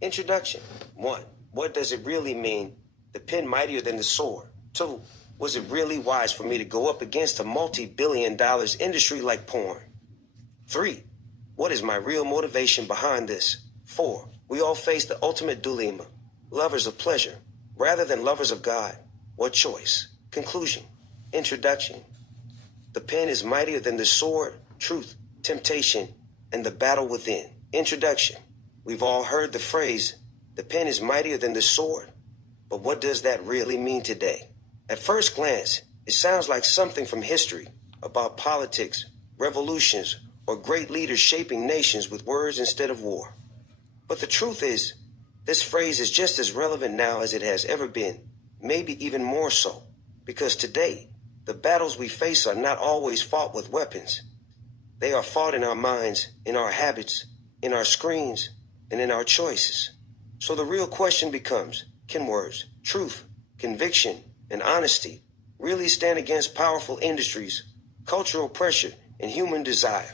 Introduction. 1. What does it really mean? The pen mightier than the sword. 2. Was it really wise for me to go up against a multi-billion-dollar industry like porn? 3. What is my real motivation behind this? 4. We all face the ultimate dulima, lovers of pleasure, rather than lovers of God. What choice? Conclusion. Introduction. The pen is mightier than the sword, truth, temptation, and the battle within. Introduction. We've all heard the phrase, the pen is mightier than the sword, but what does that really mean today? At first glance, it sounds like something from history, about politics, revolutions, or great leaders shaping nations with words instead of war. But the truth is, this phrase is just as relevant now as it has ever been, maybe even more so, because today, the battles we face are not always fought with weapons. They are fought in our minds, in our habits, in our screens, and in our choices. So the real question becomes, can words, truth, conviction, and honesty really stand against powerful industries, cultural pressure, and human desire?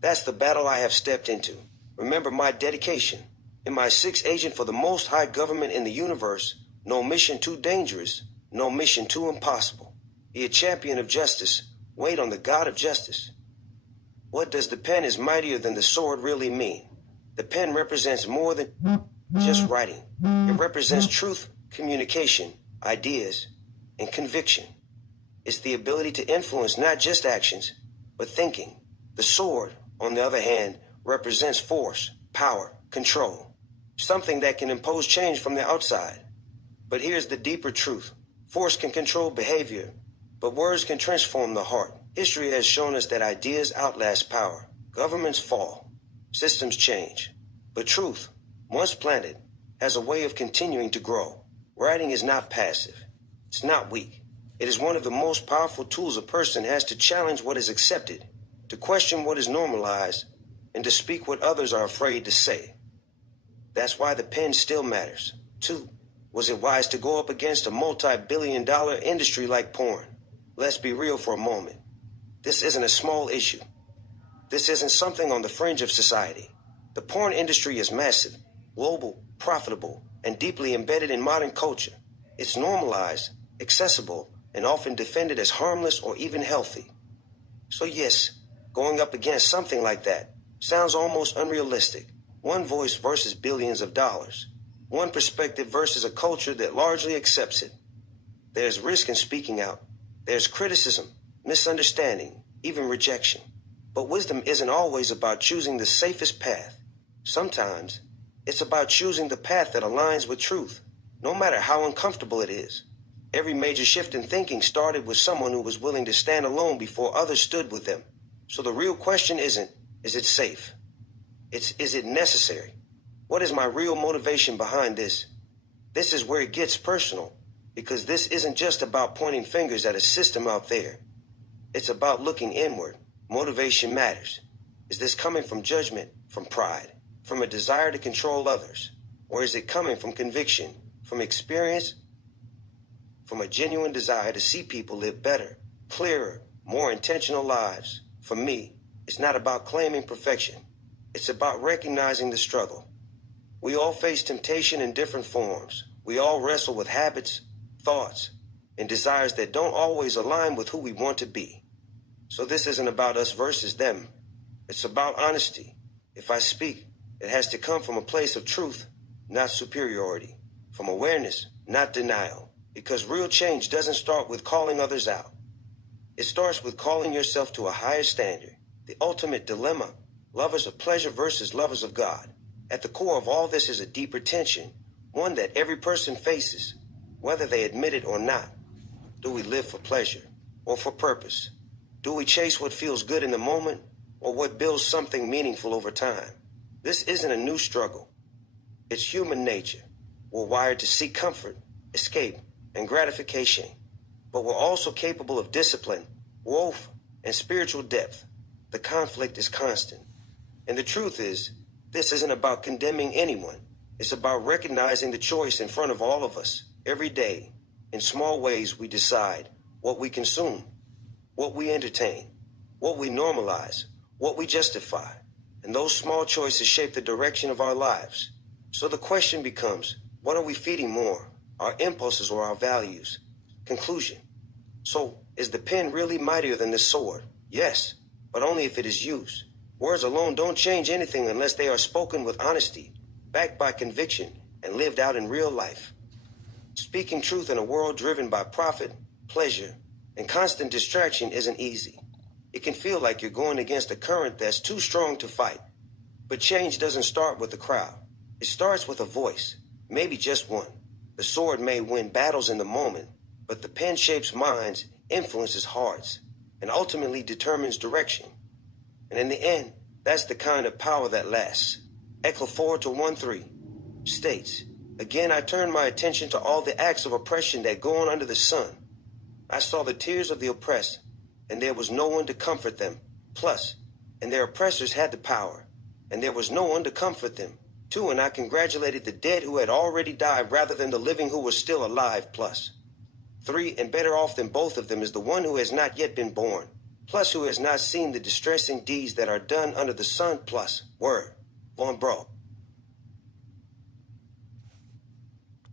That's the battle I have stepped into. Remember my dedication. Am I sixth agent for the most high government in the universe? No mission too dangerous, no mission too impossible. Be a champion of justice. Wait on the God of justice. What does the pen is mightier than the sword really mean? The pen represents more than just writing. It represents truth, communication, ideas, and conviction. It's the ability to influence not just actions, but thinking. The sword, on the other hand, represents force, power, control, something that can impose change from the outside. But here's the deeper truth. Force can control behavior, but words can transform the heart. History has shown us that ideas outlast power. Governments fall. Systems change. But truth, once planted, has a way of continuing to grow. Writing is not passive. It's not weak. It is one of the most powerful tools a person has to challenge what is accepted, to question what is normalized, and to speak what others are afraid to say. That's why the pen still matters. 2. Was it wise to go up against a multi-billion-dollar industry like porn? Let's be real for a moment. This isn't a small issue. This isn't something on the fringe of society. The porn industry is massive, global, profitable, and deeply embedded in modern culture. It's normalized, accessible, and often defended as harmless or even healthy. So yes, going up against something like that sounds almost unrealistic. One voice versus billions of dollars. One perspective versus a culture that largely accepts it. There's risk in speaking out. There's criticism, misunderstanding, even rejection. But wisdom isn't always about choosing the safest path. Sometimes, it's about choosing the path that aligns with truth, no matter how uncomfortable it is. Every major shift in thinking started with someone who was willing to stand alone before others stood with them. So the real question isn't, is it safe? It's, is it necessary? What is my real motivation behind this? This is where it gets personal, because this isn't just about pointing fingers at a system out there. It's about looking inward. Motivation matters. Is this coming from judgment, from pride, from a desire to control others? Or is it coming from conviction, from experience, from a genuine desire to see people live better, clearer, more intentional lives? For me, it's not about claiming perfection. It's about recognizing the struggle. We all face temptation in different forms. We all wrestle with habits, thoughts, and desires that don't always align with who we want to be. So this isn't about us versus them. It's about honesty. If I speak, it has to come from a place of truth, not superiority, from awareness, not denial, because real change doesn't start with calling others out. It starts with calling yourself to a higher standard, the ultimate dilemma, lovers of pleasure versus lovers of God. At the core of all this is a deeper tension, one that every person faces, whether they admit it or not. Do we live for pleasure or for purpose? Do we chase what feels good in the moment or what builds something meaningful over time? This isn't a new struggle. It's human nature. We're wired to seek comfort, escape, and gratification, but we're also capable of discipline, growth, and spiritual depth. The conflict is constant. And the truth is, this isn't about condemning anyone. It's about recognizing the choice in front of all of us. Every day, in small ways, we decide what we consume, what we entertain, what we normalize, what we justify. And those small choices shape the direction of our lives. So the question becomes, what are we feeding more, our impulses or our values? Conclusion. So, is the pen really mightier than the sword? Yes, but only if it is used. Words alone don't change anything unless they are spoken with honesty, backed by conviction, and lived out in real life. Speaking truth in a world driven by profit, pleasure, and constant distraction isn't easy. It can feel like you're going against a current that's too strong to fight. But change doesn't start with the crowd. It starts with a voice, maybe just one. The sword may win battles in the moment, but the pen shapes minds, influences hearts, and ultimately determines direction. And in the end, that's the kind of power that lasts. Eccles 4:1-3 states, "Again I turned my attention to all the acts of oppression that go on under the sun. I saw the tears of the oppressed, and there was no one to comfort them. Plus, and their oppressors had the power, and there was no one to comfort them. 2, and I congratulated the dead who had already died rather than the living who were still alive. Plus, 3, and better off than both of them is the one who has not yet been born. Plus, who has not seen the distressing deeds that are done under the sun. Plus, word, on bro.